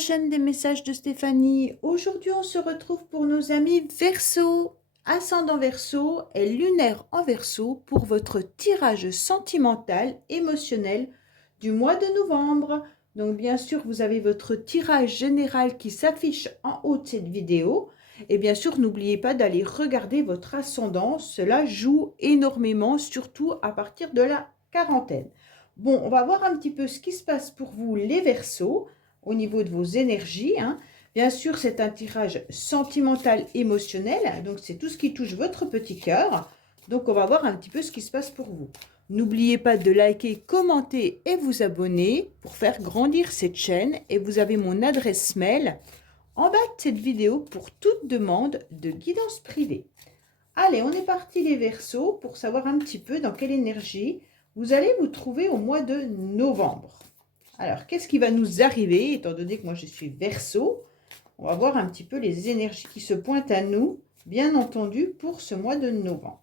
chaîne des messages de Stéphanie. Aujourd'hui, on se retrouve pour nos amis Verseau, ascendant Verseau et lunaire en Verseau pour votre tirage sentimental, émotionnel du mois de novembre. Donc, bien sûr, vous avez votre tirage général qui s'affiche en haut de cette vidéo. Et bien sûr, n'oubliez pas d'aller regarder votre ascendant. Cela joue énormément, surtout à partir de la quarantaine. Bon, on va voir un petit peu ce qui se passe pour vous, les Verseaux, au niveau de vos énergies. Bien sûr, c'est un tirage sentimental, émotionnel. Donc, c'est tout ce qui touche votre petit cœur. Donc, on va voir un petit peu ce qui se passe pour vous. N'oubliez pas de liker, commenter et vous abonner pour faire grandir cette chaîne. Et vous avez mon adresse mail en bas de cette vidéo pour toute demande de guidance privée. Allez, on est parti les Verseaux pour savoir un petit peu dans quelle énergie vous allez vous trouver au mois de novembre. Alors, qu'est-ce qui va nous arriver, étant donné que moi je suis Verseau? On va voir un petit peu les énergies qui se pointent à nous, bien entendu, pour ce mois de novembre.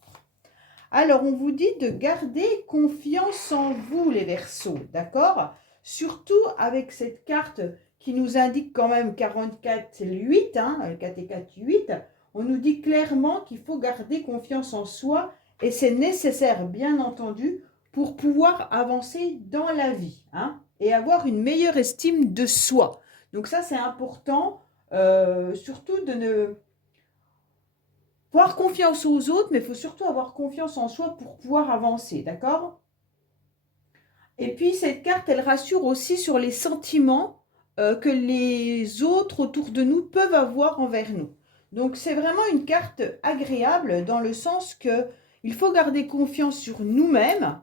Alors, on vous dit de garder confiance en vous, les Verseaux, d'accord? Surtout avec cette carte qui nous indique quand même 44, c'est le 8, 4 et 4, 8. On nous dit clairement qu'il faut garder confiance en soi et c'est nécessaire, bien entendu, pour pouvoir avancer dans la vie, et avoir une meilleure estime de soi. Donc ça, c'est important, surtout de ne avoir confiance aux autres, mais il faut surtout avoir confiance en soi pour pouvoir avancer, d'accord? Et puis, cette carte, elle rassure aussi sur les sentiments que les autres autour de nous peuvent avoir envers nous. Donc, c'est vraiment une carte agréable dans le sens que il faut garder confiance sur nous-mêmes,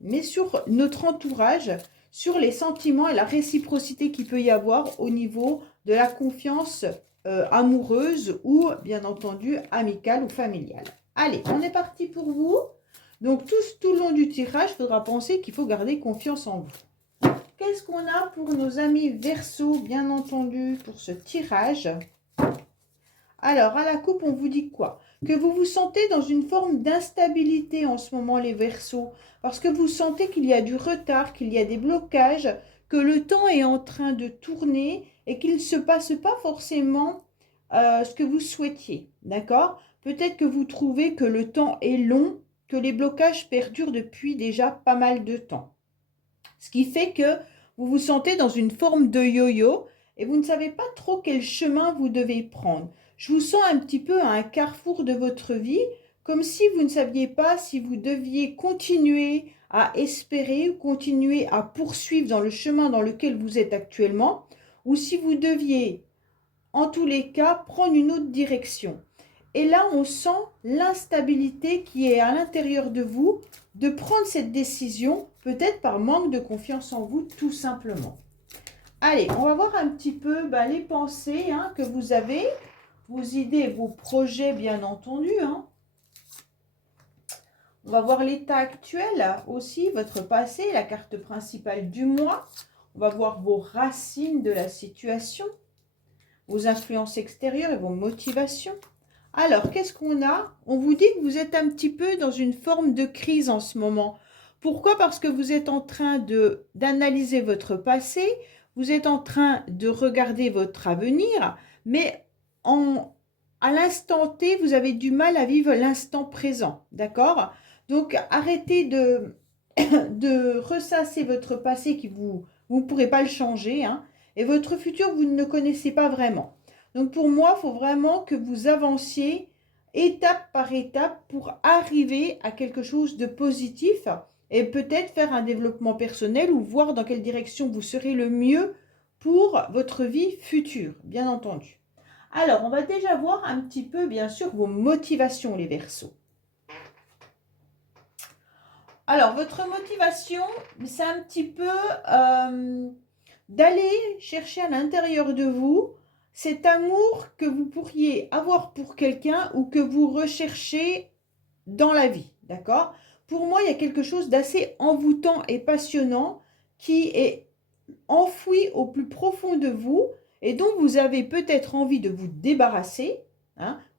mais sur notre entourage, sur les sentiments et la réciprocité qu'il peut y avoir au niveau de la confiance amoureuse ou, bien entendu, amicale ou familiale. Allez, on est parti pour vous. Donc, tout le long du tirage, il faudra penser qu'il faut garder confiance en vous. Qu'est-ce qu'on a pour nos amis Verseau, bien entendu, pour ce tirage? Alors, à la coupe, on vous dit quoi? Que vous vous sentez dans une forme d'instabilité en ce moment, les Verseaux, parce que vous sentez qu'il y a du retard, qu'il y a des blocages, que le temps est en train de tourner et qu'il ne se passe pas forcément ce que vous souhaitiez, d'accord? Peut-être que vous trouvez que le temps est long, que les blocages perdurent depuis déjà pas mal de temps. Ce qui fait que vous vous sentez dans une forme de yo-yo et vous ne savez pas trop quel chemin vous devez prendre. Je vous sens un petit peu à un carrefour de votre vie, comme si vous ne saviez pas si vous deviez continuer à espérer ou continuer à poursuivre dans le chemin dans lequel vous êtes actuellement, ou si vous deviez, en tous les cas, prendre une autre direction. Et là, on sent l'instabilité qui est à l'intérieur de vous de prendre cette décision, peut-être par manque de confiance en vous, tout simplement. Allez, on va voir un petit peu les pensées que vous avez, vos idées, vos projets, bien entendu. On va voir l'état actuel aussi, votre passé, la carte principale du mois. On va voir vos racines de la situation, vos influences extérieures et vos motivations. Alors, qu'est-ce qu'on a? On vous dit que vous êtes un petit peu dans une forme de crise en ce moment. Pourquoi? Parce que vous êtes en train d'analyser votre passé, vous êtes en train de regarder votre avenir, mais à l'instant T, vous avez du mal à vivre l'instant présent, d'accord? Donc, arrêtez de ressasser votre passé qui vous ne pourrez pas le changer, et votre futur, vous ne le connaissez pas vraiment. Donc pour moi, il faut vraiment que vous avanciez étape par étape pour arriver à quelque chose de positif et peut-être faire un développement personnel ou voir dans quelle direction vous serez le mieux pour votre vie future, bien entendu. Alors, on va déjà voir un petit peu, bien sûr, vos motivations, les Verseaux. Alors, votre motivation, c'est un petit peu d'aller chercher à l'intérieur de vous cet amour que vous pourriez avoir pour quelqu'un ou que vous recherchez dans la vie, d'accord? Pour moi, il y a quelque chose d'assez envoûtant et passionnant qui est enfoui au plus profond de vous et dont vous avez peut-être envie de vous débarrasser,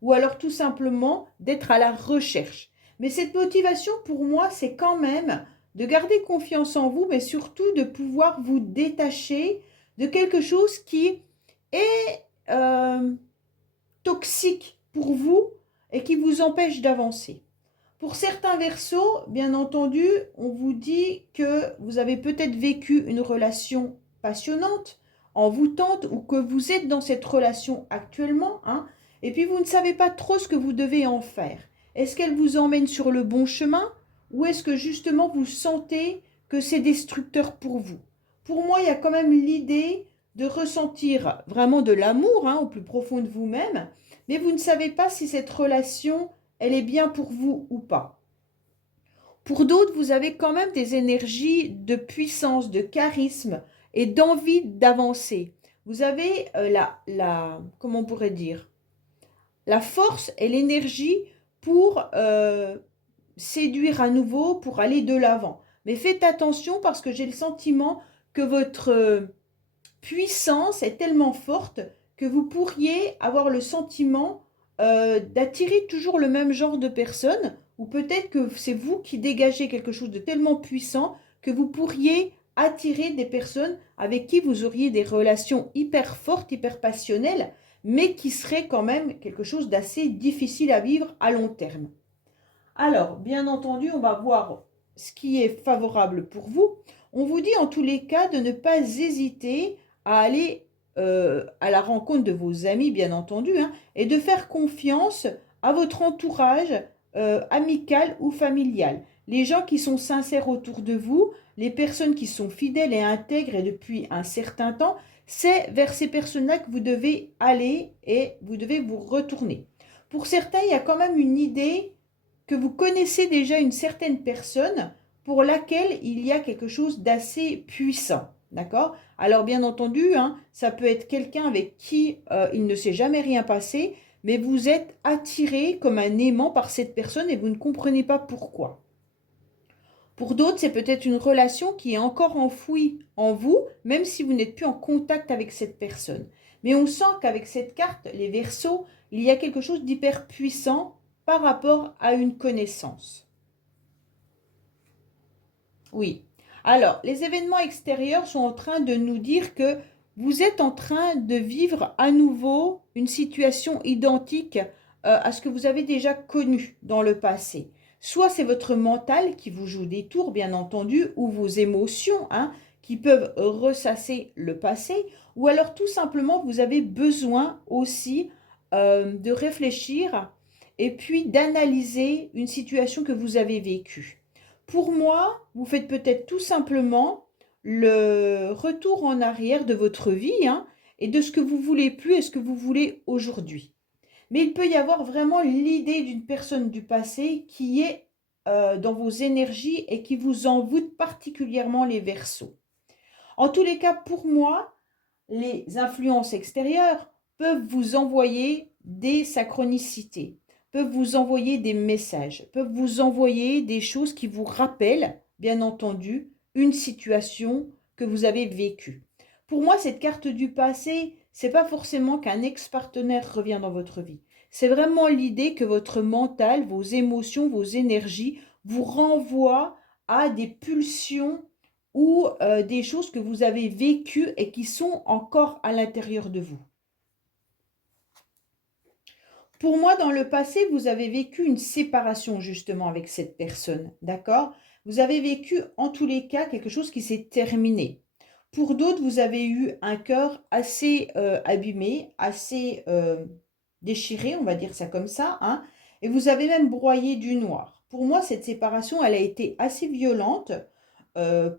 ou alors tout simplement d'être à la recherche. Mais cette motivation, pour moi, c'est quand même de garder confiance en vous, mais surtout de pouvoir vous détacher de quelque chose qui est toxique pour vous et qui vous empêche d'avancer. Pour certains Verseaux, bien entendu, on vous dit que vous avez peut-être vécu une relation passionnante, envoûtante, ou que vous êtes dans cette relation actuellement, hein, et puis vous ne savez pas trop ce que vous devez en faire. Est-ce qu'elle vous emmène sur le bon chemin, ou est-ce que justement vous sentez que c'est destructeur pour vous? Pour moi, il y a quand même l'idée de ressentir vraiment de l'amour, hein, au plus profond de vous-même, mais vous ne savez pas si cette relation elle est bien pour vous ou pas. Pour d'autres, vous avez quand même des énergies de puissance, de charisme et d'envie d'avancer. Vous avez comment on pourrait dire, la force et l'énergie pour séduire à nouveau, pour aller de l'avant. Mais faites attention parce que j'ai le sentiment que votre puissance est tellement forte que vous pourriez avoir le sentiment d'attirer toujours le même genre de personnes, ou peut-être que c'est vous qui dégagez quelque chose de tellement puissant que vous pourriez attirer des personnes avec qui vous auriez des relations hyper fortes, hyper passionnelles, mais qui seraient quand même quelque chose d'assez difficile à vivre à long terme. Alors, bien entendu, on va voir ce qui est favorable pour vous. On vous dit en tous les cas de ne pas hésiter à aller à la rencontre de vos amis, bien entendu, hein, et de faire confiance à votre entourage amical ou familial. Les gens qui sont sincères autour de vous, les personnes qui sont fidèles et intègres et depuis un certain temps, c'est vers ces personnes-là que vous devez aller et vous devez vous retourner. Pour certains, il y a quand même une idée que vous connaissez déjà une certaine personne pour laquelle il y a quelque chose d'assez puissant. D'accord? Alors bien entendu, hein, ça peut être quelqu'un avec qui il ne s'est jamais rien passé, mais vous êtes attiré comme un aimant par cette personne et vous ne comprenez pas pourquoi. Pour d'autres, c'est peut-être une relation qui est encore enfouie en vous, même si vous n'êtes plus en contact avec cette personne. Mais on sent qu'avec cette carte, les Verseaux, il y a quelque chose d'hyper puissant par rapport à une connaissance. Oui. Alors, les événements extérieurs sont en train de nous dire que vous êtes en train de vivre à nouveau une situation identique à ce que vous avez déjà connu dans le passé. Soit c'est votre mental qui vous joue des tours, bien entendu, ou vos émotions, hein, qui peuvent ressasser le passé, ou alors tout simplement vous avez besoin aussi de réfléchir et puis d'analyser une situation que vous avez vécue. Pour moi, vous faites peut-être tout simplement le retour en arrière de votre vie, hein, et de ce que vous voulez plus et ce que vous voulez aujourd'hui. Mais il peut y avoir vraiment l'idée d'une personne du passé qui est dans vos énergies et qui vous envoûte particulièrement les Verseaux. En tous les cas, pour moi, les influences extérieures peuvent vous envoyer des synchronicités, peuvent vous envoyer des messages, peuvent vous envoyer des choses qui vous rappellent, bien entendu, une situation que vous avez vécue. Pour moi, cette carte du passé, c'est pas forcément qu'un ex-partenaire revient dans votre vie. C'est vraiment l'idée que votre mental, vos émotions, vos énergies vous renvoient à des pulsions ou des choses que vous avez vécues et qui sont encore à l'intérieur de vous. Pour moi, dans le passé, vous avez vécu une séparation justement avec cette personne, d'accord? Vous avez vécu en tous les cas quelque chose qui s'est terminé. Pour d'autres, vous avez eu un cœur assez abîmé, assez déchiré, on va dire ça comme ça, hein, et vous avez même broyé du noir. Pour moi, cette séparation, elle a été assez violente.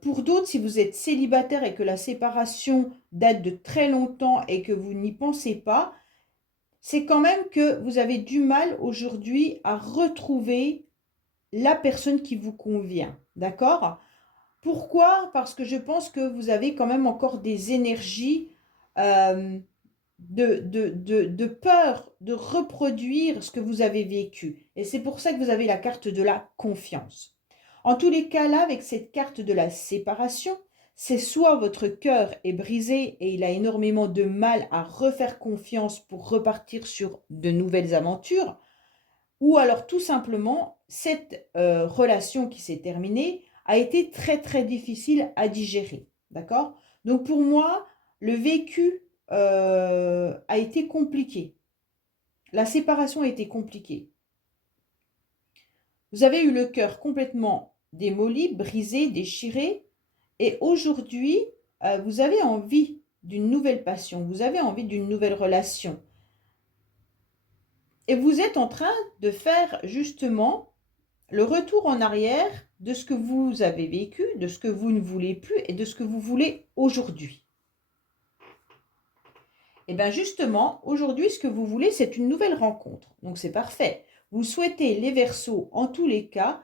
Pour d'autres, si vous êtes célibataire et que la séparation date de très longtemps et que vous n'y pensez pas, c'est quand même que vous avez du mal aujourd'hui à retrouver la personne qui vous convient. D'accord? Pourquoi? Parce que je pense que vous avez quand même encore des énergies euh, de peur de reproduire ce que vous avez vécu. Et c'est pour ça que vous avez la carte de la confiance. En tous les cas, là, avec cette carte de la séparation, c'est soit votre cœur est brisé et il a énormément de mal à refaire confiance pour repartir sur de nouvelles aventures, ou alors tout simplement, cette relation qui s'est terminée a été très très difficile à digérer. D'accord? Donc pour moi, le vécu a été compliquée. La séparation a été compliquée. Vous avez eu le cœur complètement démoli, brisé, déchiré. Et aujourd'hui, vous avez envie d'une nouvelle passion. Vous avez envie d'une nouvelle relation. Et vous êtes en train de faire justement le retour en arrière de ce que vous avez vécu, de ce que vous ne voulez plus et de ce que vous voulez aujourd'hui. Et bien justement, aujourd'hui, ce que vous voulez, c'est une nouvelle rencontre. Donc c'est parfait. Vous souhaitez, les Verseaux, en tous les cas,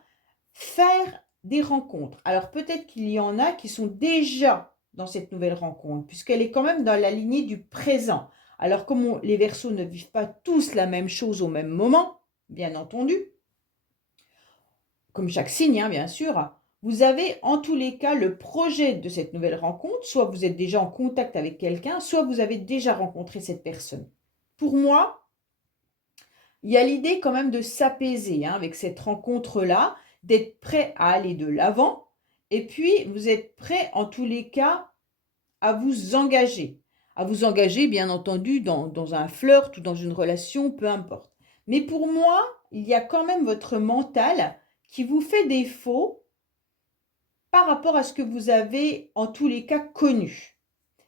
faire des rencontres. Alors peut-être qu'il y en a qui sont déjà dans cette nouvelle rencontre, puisqu'elle est quand même dans la lignée du présent. Alors comme les Verseaux ne vivent pas tous la même chose au même moment, bien entendu, comme chaque signe, bien sûr, vous avez en tous les cas le projet de cette nouvelle rencontre. Soit vous êtes déjà en contact avec quelqu'un, soit vous avez déjà rencontré cette personne. Pour moi, il y a l'idée quand même de s'apaiser avec cette rencontre-là, d'être prêt à aller de l'avant. Et puis, vous êtes prêt en tous les cas à vous engager. À vous engager, bien entendu, dans un flirt ou dans une relation, peu importe. Mais pour moi, il y a quand même votre mental qui vous fait défaut par rapport à ce que vous avez en tous les cas connu.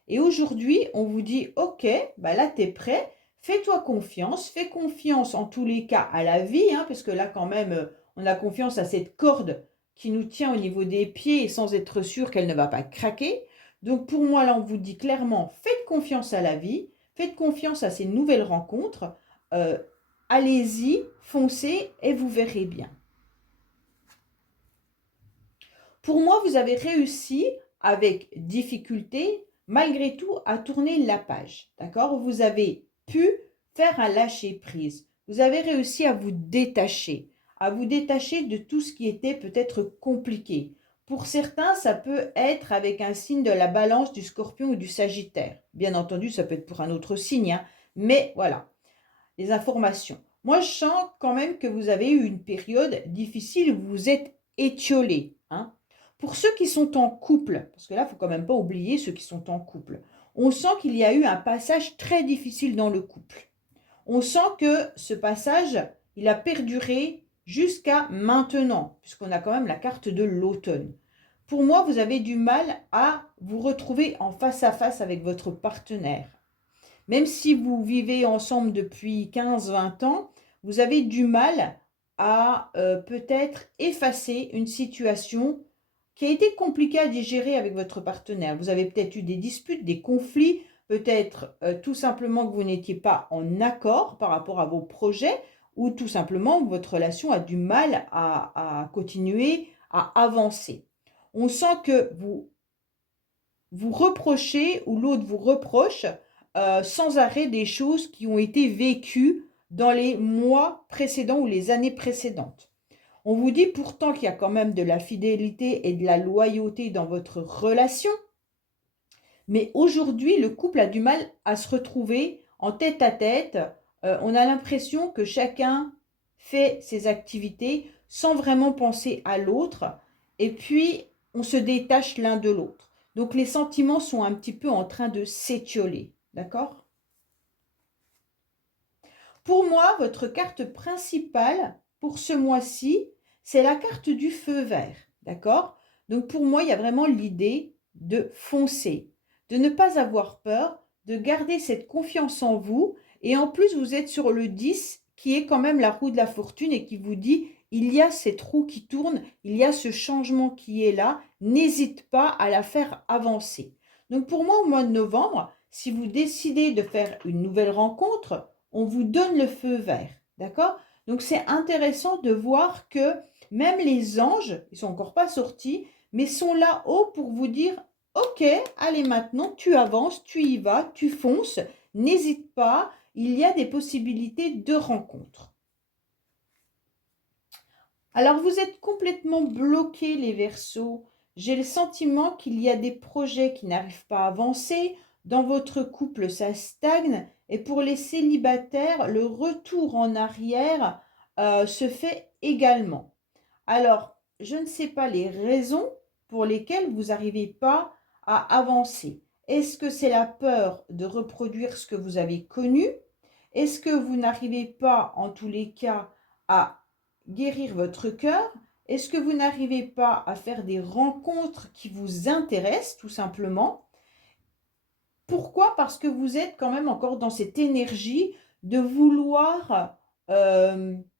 Et aujourd'hui, on vous dit, ok, là tu es prêt, fais-toi confiance, fais confiance en tous les cas à la vie, parce que là quand même, on a confiance à cette corde qui nous tient au niveau des pieds sans être sûr qu'elle ne va pas craquer. Donc pour moi, là, on vous dit clairement, faites confiance à la vie, faites confiance à ces nouvelles rencontres, allez-y, foncez et vous verrez bien. Pour moi, vous avez réussi avec difficulté, malgré tout, à tourner la page. D'accord? Vous avez pu faire un lâcher-prise. Vous avez réussi à vous détacher de tout ce qui était peut-être compliqué. Pour certains, ça peut être avec un signe de la Balance, du Scorpion ou du Sagittaire. Bien entendu, ça peut être pour un autre signe, mais voilà, les informations. Moi, je sens quand même que vous avez eu une période difficile où vous vous êtes étiolé. Pour ceux qui sont en couple, parce que là, il ne faut quand même pas oublier ceux qui sont en couple, on sent qu'il y a eu un passage très difficile dans le couple. On sent que ce passage, il a perduré jusqu'à maintenant, puisqu'on a quand même la carte de l'automne. Pour moi, vous avez du mal à vous retrouver en face à face avec votre partenaire. Même si vous vivez ensemble depuis 15-20 ans, vous avez du mal à peut-être effacer une situation qui a été compliquée à digérer avec votre partenaire. Vous avez peut-être eu des disputes, des conflits, peut-être tout simplement que vous n'étiez pas en accord par rapport à vos projets, ou tout simplement que votre relation a du mal à continuer, à avancer. On sent que vous reprochez ou l'autre vous reproche sans arrêt des choses qui ont été vécues dans les mois précédents ou les années précédentes. On vous dit pourtant qu'il y a quand même de la fidélité et de la loyauté dans votre relation, mais aujourd'hui, le couple a du mal à se retrouver en tête à tête. On a l'impression que chacun fait ses activités sans vraiment penser à l'autre, et puis on se détache l'un de l'autre. Donc les sentiments sont un petit peu en train de s'étioler, d'accord? Pour moi, votre carte principale pour ce mois-ci, c'est la carte du feu vert, d'accord? Donc pour moi, il y a vraiment l'idée de foncer, de ne pas avoir peur, de garder cette confiance en vous. Et en plus, vous êtes sur le 10, qui est quand même la roue de la fortune et qui vous dit, il y a cette roue qui tourne, il y a ce changement qui est là, n'hésite pas à la faire avancer. Donc pour moi, au mois de novembre, si vous décidez de faire une nouvelle rencontre, on vous donne le feu vert, d'accord? Donc c'est intéressant de voir que même les anges, ils sont encore pas sortis, mais sont là-haut pour vous dire, ok, allez maintenant, tu avances, tu y vas, tu fonces, n'hésite pas, il y a des possibilités de rencontre. Alors vous êtes complètement bloqués les Verseaux. J'ai le sentiment qu'il y a des projets qui n'arrivent pas à avancer. Dans votre couple, ça stagne. Et pour les célibataires, le retour en arrière se fait également. Alors, je ne sais pas les raisons pour lesquelles vous n'arrivez pas à avancer. Est-ce que c'est la peur de reproduire ce que vous avez connu? Est-ce que vous n'arrivez pas, en tous les cas, à guérir votre cœur? Est-ce que vous n'arrivez pas à faire des rencontres qui vous intéressent, tout simplement? Pourquoi? Parce que vous êtes quand même encore dans cette énergie de vouloir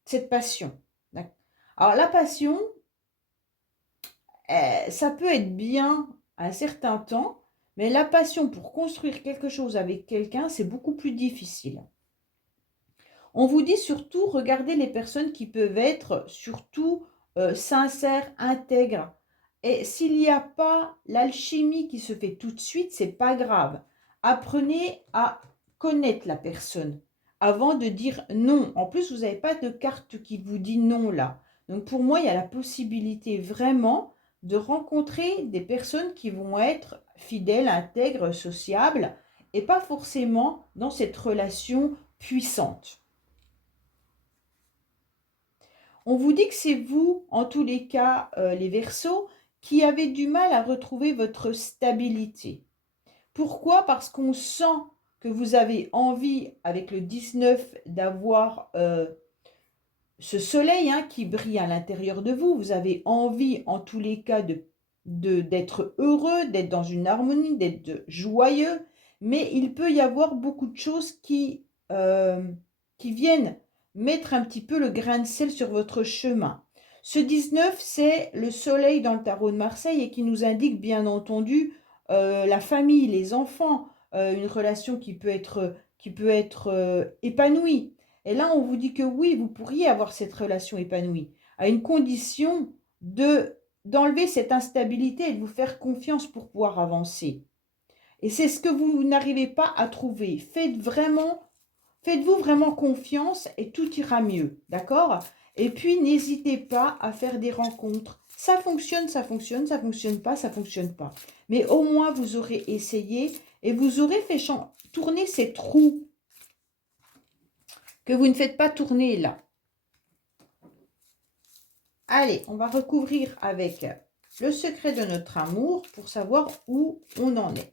cette passion. Alors la passion, ça peut être bien un certain temps, mais la passion pour construire quelque chose avec quelqu'un, c'est beaucoup plus difficile. On vous dit surtout, regardez les personnes qui peuvent être surtout sincères, intègres. Et s'il n'y a pas l'alchimie qui se fait tout de suite, c'est pas grave. Apprenez à connaître la personne avant de dire non. En plus, vous n'avez pas de carte qui vous dit non là. Donc pour moi, il y a la possibilité vraiment de rencontrer des personnes qui vont être fidèles, intègres, sociables et pas forcément dans cette relation puissante. On vous dit que c'est vous, en tous les cas, les Verseaux, qui avez du mal à retrouver votre stabilité. Pourquoi? Parce qu'on sent que vous avez envie, avec le 19, d'avoir ce soleil qui brille à l'intérieur de vous. Vous avez envie, en tous les cas, d'être heureux, d'être dans une harmonie, d'être joyeux. Mais il peut y avoir beaucoup de choses qui viennent mettre un petit peu le grain de sel sur votre chemin. Ce 19, c'est le soleil dans le tarot de Marseille et qui nous indique bien entendu la famille, les enfants, une relation qui peut être épanouie. Et là, on vous dit que oui, vous pourriez avoir cette relation épanouie, à une condition d'enlever cette instabilité et de vous faire confiance pour pouvoir avancer. Et c'est ce que vous n'arrivez pas à trouver. Faites-vous vraiment confiance et tout ira mieux, d'accord? Et puis, n'hésitez pas à faire des rencontres. Ça fonctionne, ça fonctionne, ça fonctionne pas, ça fonctionne pas. Mais au moins, vous aurez essayé et vous aurez fait tourner ces trous que vous ne faites pas tourner là. Allez, on va recouvrir avec le secret de notre amour pour savoir où on en est.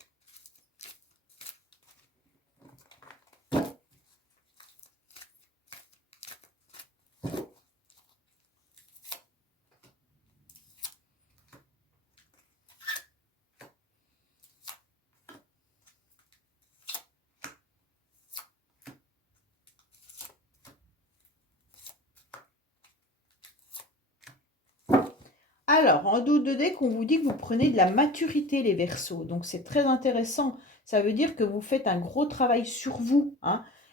Alors, en dos de deck, on vous dit que vous prenez de la maturité, les Verseaux. Donc, c'est très intéressant. Ça veut dire que vous faites un gros travail sur vous.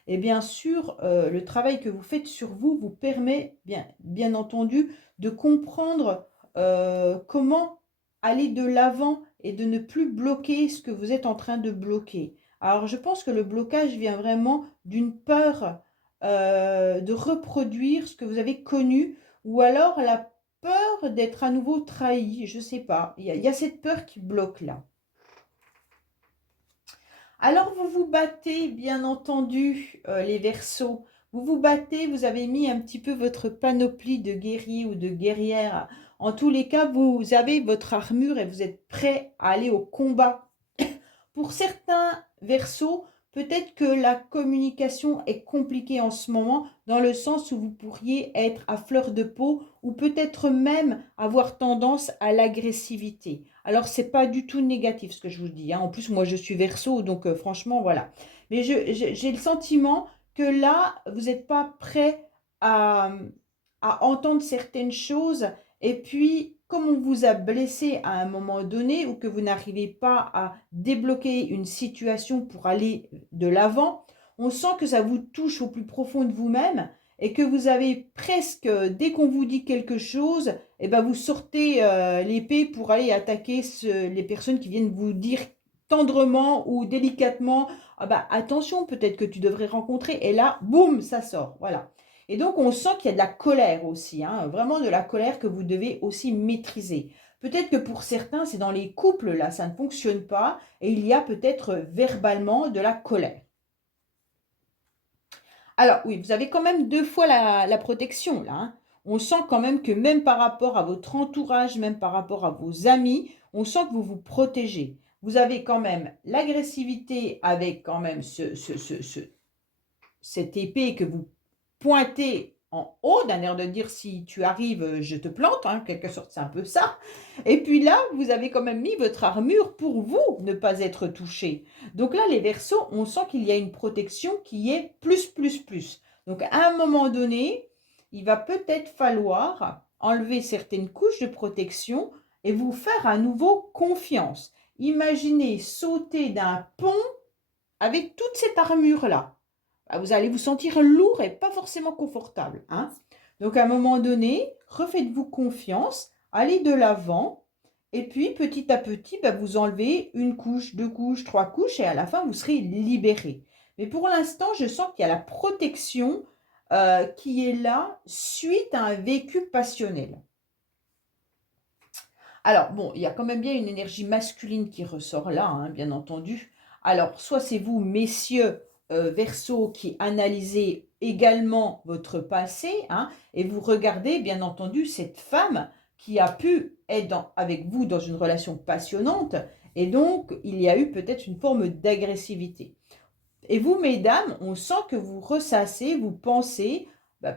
Et bien sûr, le travail que vous faites sur vous vous permet, bien entendu, de comprendre comment aller de l'avant et de ne plus bloquer ce que vous êtes en train de bloquer. Alors, je pense que le blocage vient vraiment d'une peur de reproduire ce que vous avez connu ou alors la peur d'être à nouveau trahi, je ne sais pas. Il y a cette peur qui bloque là. Alors vous vous battez, bien entendu, les Verseaux. Vous vous battez, vous avez mis un petit peu votre panoplie de guerrier ou de guerrière. En tous les cas, vous avez votre armure et vous êtes prêt à aller au combat. Pour certains Verseaux, peut-être que la communication est compliquée en ce moment, dans le sens où vous pourriez être à fleur de peau ou peut-être même avoir tendance à l'agressivité. Alors, ce n'est pas du tout négatif ce que je vous dis. En plus, moi, je suis Verseau, donc franchement, voilà. Mais j'ai le sentiment que là, vous n'êtes pas prêt à, à entendre certaines choses. Et puis, comme on vous a blessé à un moment donné ou que vous n'arrivez pas à débloquer une situation pour aller de l'avant, on sent que ça vous touche au plus profond de vous-même et que vous avez presque, dès qu'on vous dit quelque chose, vous sortez l'épée pour aller attaquer les personnes qui viennent vous dire tendrement ou délicatement, attention, peut-être que tu devrais rencontrer, et là, boum, ça sort, voilà. Et donc, on sent qu'il y a de la colère aussi, vraiment de la colère que vous devez aussi maîtriser. Peut-être que pour certains, c'est dans les couples, là, ça ne fonctionne pas, et il y a peut-être verbalement de la colère. Alors, oui, vous avez quand même 2 fois la protection, là. On sent quand même que même par rapport à votre entourage, même par rapport à vos amis, on sent que vous vous protégez. vous avez quand même l'agressivité avec quand même cette épée que vous pointez en haut, d'un air de dire si tu arrives, je te plante, hein, en quelque sorte, c'est un peu ça. Et puis là, vous avez quand même mis votre armure pour vous ne pas être touché. Donc là, les Verseaux, on sent qu'il y a une protection qui est plus, plus, plus. Donc à un moment donné, il va peut-être falloir enlever certaines couches de protection et vous faire à nouveau confiance. Imaginez sauter d'un pont avec toute cette armure-là. Vous allez vous sentir lourd et pas forcément confortable, hein. Donc à un moment donné, refaites-vous confiance, allez de l'avant, et puis petit à petit, vous enlevez une couche, deux couches, trois couches, et à la fin, vous serez libéré. Mais pour l'instant, je sens qu'il y a la protection qui est là suite à un vécu passionnel. Alors, bon, il y a quand même bien une énergie masculine qui ressort là, hein, bien entendu. Alors, soit c'est vous, messieurs Verseaux, qui analysez également votre passé, hein, et vous regardez, bien entendu, cette femme qui a pu être avec vous dans une relation passionnante, et donc il y a eu peut-être une forme d'agressivité. Et vous, mesdames, on sent que vous ressassez, vous pensez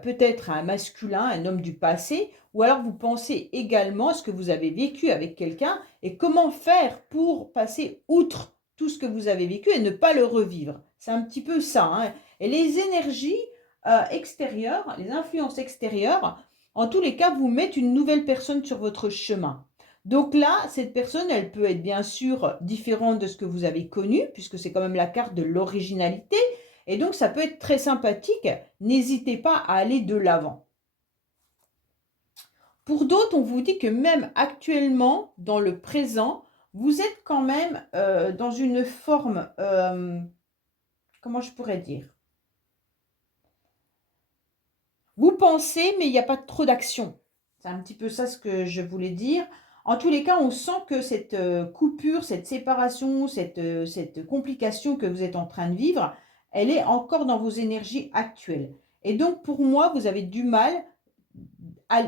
peut-être à un masculin, un homme du passé, ou alors vous pensez également à ce que vous avez vécu avec quelqu'un et comment faire pour passer outre tout ce que vous avez vécu et ne pas le revivre. C'est un petit peu ça, hein. Et les énergies extérieures, les influences extérieures, en tous les cas, vous mettent une nouvelle personne sur votre chemin. Donc là, cette personne, elle peut être bien sûr différente de ce que vous avez connu, puisque c'est quand même la carte de l'originalité. Et donc, ça peut être très sympathique. N'hésitez pas à aller de l'avant. Pour d'autres, on vous dit que même actuellement, dans le présent, vous êtes quand même dans une forme, comment je pourrais dire? Vous pensez, mais il n'y a pas trop d'action. C'est un petit peu ça ce que je voulais dire. En tous les cas, on sent que cette coupure, cette séparation, cette complication que vous êtes en train de vivre, elle est encore dans vos énergies actuelles. Et donc, pour moi, vous avez du mal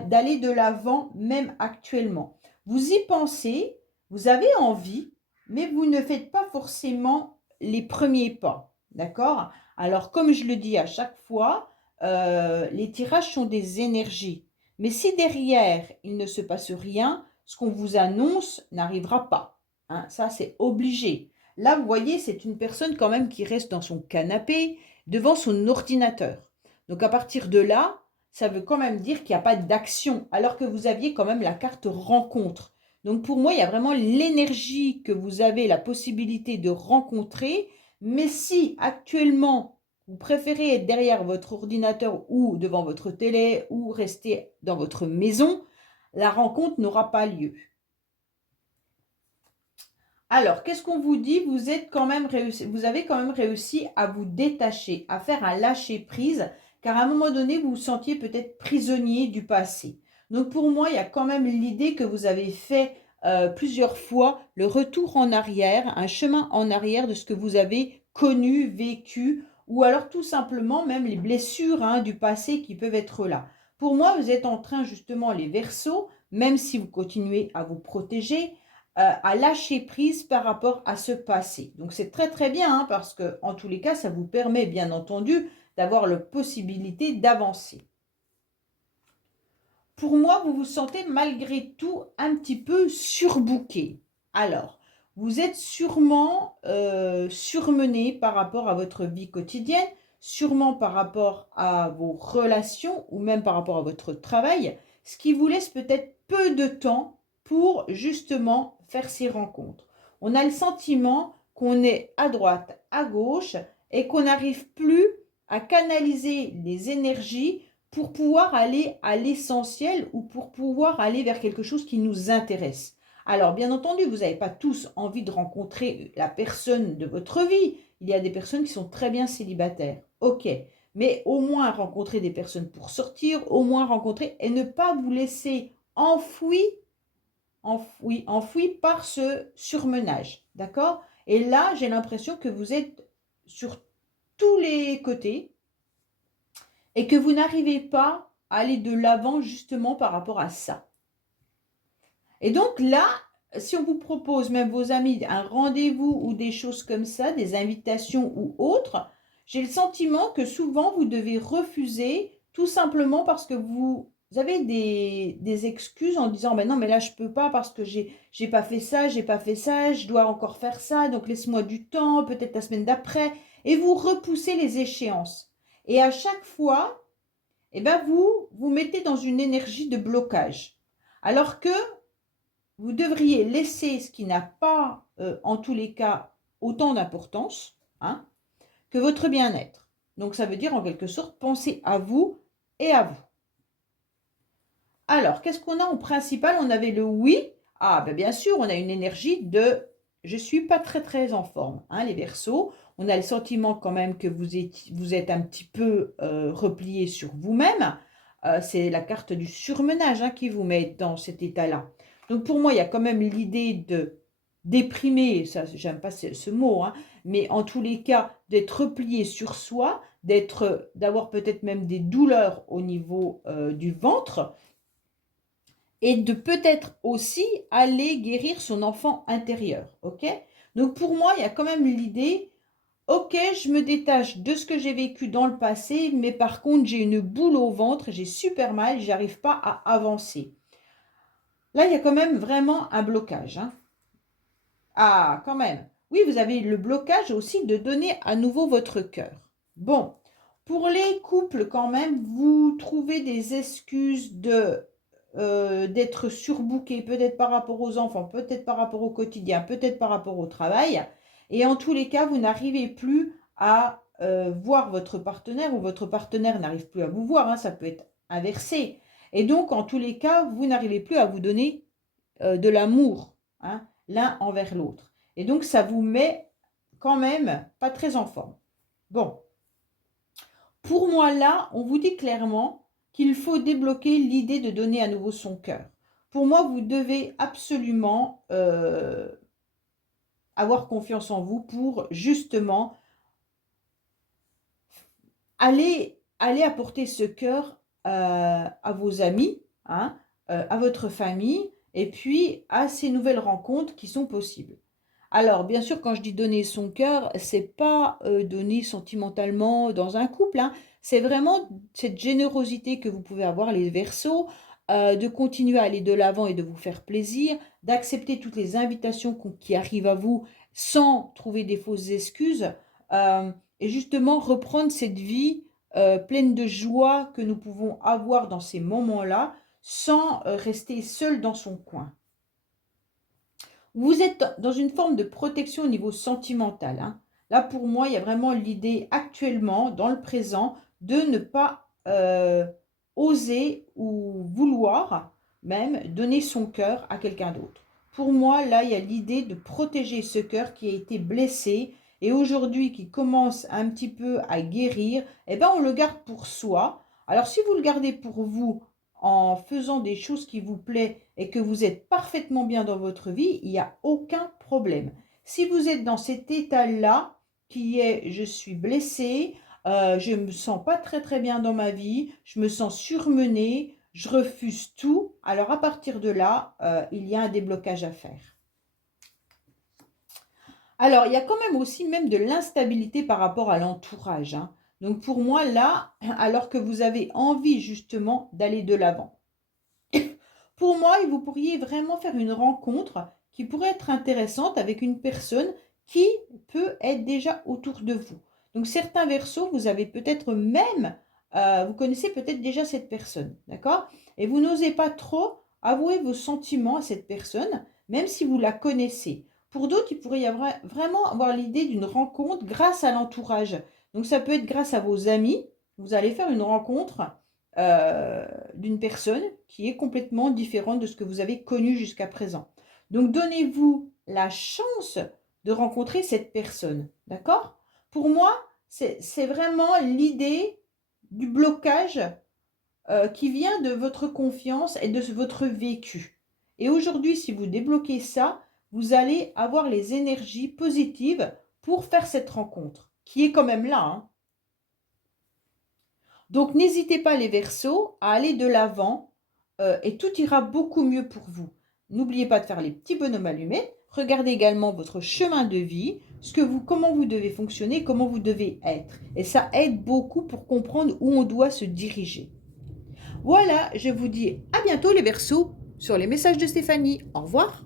d'aller de l'avant, même actuellement. Vous y pensez, vous avez envie, mais vous ne faites pas forcément les premiers pas. D'accord? Alors, comme je le dis à chaque fois, les tirages sont des énergies. Mais si derrière, il ne se passe rien, ce qu'on vous annonce n'arrivera pas, hein. Ça, c'est obligé. Là, vous voyez, c'est une personne quand même qui reste dans son canapé, devant son ordinateur. Donc, à partir de là, ça veut quand même dire qu'il n'y a pas d'action, alors que vous aviez quand même la carte rencontre. Donc, pour moi, il y a vraiment l'énergie que vous avez la possibilité de rencontrer. Mais si actuellement, vous préférez être derrière votre ordinateur ou devant votre télé ou rester dans votre maison, la rencontre n'aura pas lieu. Alors, qu'est-ce qu'on vous dit? Vous êtes quand même réussi, vous avez quand même réussi à vous détacher, à faire un lâcher-prise, car à un moment donné, vous vous sentiez peut-être prisonnier du passé. Donc pour moi, il y a quand même l'idée que vous avez fait plusieurs fois le retour en arrière, un chemin en arrière de ce que vous avez connu, vécu, ou alors tout simplement même les blessures, hein, du passé qui peuvent être là. Pour moi, vous êtes en train justement, les Verseaux, même si vous continuez à vous protéger, à lâcher prise par rapport à ce passé. Donc c'est très très bien, hein, parce que en tous les cas, ça vous permet bien entendu d'avoir la possibilité d'avancer. Pour moi, vous vous sentez malgré tout un petit peu surbooké. Alors, vous êtes sûrement surmené par rapport à votre vie quotidienne, sûrement par rapport à vos relations ou même par rapport à votre travail, ce qui vous laisse peut-être peu de temps pour justement faire ces rencontres. On a le sentiment qu'on est à droite, à gauche et qu'on n'arrive plus à canaliser les énergies pour pouvoir aller à l'essentiel ou pour pouvoir aller vers quelque chose qui nous intéresse. Alors, bien entendu, vous n'avez pas tous envie de rencontrer la personne de votre vie. Il y a des personnes qui sont très bien célibataires. Ok, mais au moins rencontrer des personnes pour sortir, au moins rencontrer et ne pas vous laisser enfoui par ce surmenage. D'accord? Et là, j'ai l'impression que vous êtes sur tous les côtés et que vous n'arrivez pas à aller de l'avant justement par rapport à ça. Et donc là, si on vous propose, même vos amis, un rendez-vous ou des choses comme ça, des invitations ou autres, j'ai le sentiment que souvent vous devez refuser tout simplement parce que vous avez des excuses en disant ben non mais là je peux pas parce que j'ai pas fait ça, j'ai pas fait ça, je dois encore faire ça, donc laisse-moi du temps, peut-être la semaine d'après, et vous repoussez les échéances. Et à chaque fois, eh ben vous mettez dans une énergie de blocage. Alors que vous devriez laisser ce qui n'a pas, en tous les cas, autant d'importance, hein, que votre bien-être. Donc ça veut dire en quelque sorte penser à vous et à vous. Alors, qu'est-ce qu'on a en principal? On avait le oui. Ah, ben bien sûr, on a une énergie de je ne suis pas très très en forme, hein, les Verseaux. On a le sentiment quand même que vous êtes un petit peu replié sur vous-même. C'est la carte du surmenage, hein, qui vous met dans cet état-là. Donc pour moi, il y a quand même l'idée de déprimer, ça, j'aime pas ce mot, hein, mais en tous les cas, d'être replié sur soi, d'avoir peut-être même des douleurs au niveau du ventre et de peut-être aussi aller guérir son enfant intérieur, ok? Donc pour moi, il y a quand même l'idée, ok, je me détache de ce que j'ai vécu dans le passé, mais par contre, j'ai une boule au ventre, j'ai super mal, j'arrive pas à avancer. Là, il y a quand même vraiment un blocage, hein. Ah, quand même. Oui, vous avez le blocage aussi de donner à nouveau votre cœur. Bon, pour les couples, quand même, vous trouvez des excuses d'être surbooké, peut-être par rapport aux enfants, peut-être par rapport au quotidien, peut-être par rapport au travail. Et en tous les cas, vous n'arrivez plus à voir votre partenaire ou votre partenaire n'arrive plus à vous voir, hein, ça peut être inversé. Et donc, en tous les cas, vous n'arrivez plus à vous donner de l'amour, hein, l'un envers l'autre. Et donc, ça vous met quand même pas très en forme. Bon, pour moi, là, on vous dit clairement qu'il faut débloquer l'idée de donner à nouveau son cœur. Pour moi, vous devez absolument avoir confiance en vous pour justement aller apporter ce cœur à vos amis, hein, à votre famille, et puis à ces nouvelles rencontres qui sont possibles. Alors, bien sûr, quand je dis donner son cœur, c'est pas donner sentimentalement dans un couple, hein. C'est vraiment cette générosité que vous pouvez avoir, les Verseaux, de continuer à aller de l'avant et de vous faire plaisir, d'accepter toutes les invitations qui arrivent à vous sans trouver des fausses excuses, et justement reprendre cette vie pleine de joie que nous pouvons avoir dans ces moments-là, sans rester seul dans son coin. Vous êtes dans une forme de protection au niveau sentimental, hein. Là, pour moi, il y a vraiment l'idée actuellement, dans le présent, de ne pas oser ou vouloir même donner son cœur à quelqu'un d'autre. Pour moi, là, il y a l'idée de protéger ce cœur qui a été blessé et aujourd'hui qui commence un petit peu à guérir. Eh ben, on le garde pour soi. Alors, si vous le gardez pour vous, en faisant des choses qui vous plaisent et que vous êtes parfaitement bien dans votre vie, il n'y a aucun problème. Si vous êtes dans cet état-là, qui est je suis blessée, je ne me sens pas très très bien dans ma vie, je me sens surmenée, je refuse tout, alors à partir de là, il y a un déblocage à faire. Alors, il y a quand même aussi même de l'instabilité par rapport à l'entourage, hein. Donc pour moi, là, alors que vous avez envie justement d'aller de l'avant. Pour moi, vous pourriez vraiment faire une rencontre qui pourrait être intéressante avec une personne qui peut être déjà autour de vous. Donc certains versos, vous avez peut-être même, vous connaissez peut-être déjà cette personne, d'accord? Et vous n'osez pas trop avouer vos sentiments à cette personne, même si vous la connaissez. Pour d'autres, il pourrait y avoir vraiment avoir l'idée d'une rencontre grâce à l'entourage. Donc ça peut être grâce à vos amis. Vous allez faire une rencontre d'une personne qui est complètement différente de ce que vous avez connu jusqu'à présent. Donc donnez-vous la chance de rencontrer cette personne, d'accord? Pour moi, c'est vraiment l'idée du blocage qui vient de votre confiance et de votre vécu. Et aujourd'hui, si vous débloquez ça, vous allez avoir les énergies positives pour faire cette rencontre, qui est quand même là, hein. Donc n'hésitez pas les Verseaux à aller de l'avant et tout ira beaucoup mieux pour vous. N'oubliez pas de faire les petits bonhommes allumés. Regardez également votre chemin de vie, comment vous devez fonctionner, comment vous devez être. Et ça aide beaucoup pour comprendre où on doit se diriger. Voilà, je vous dis à bientôt les Verseaux sur les messages de Stéphanie. Au revoir.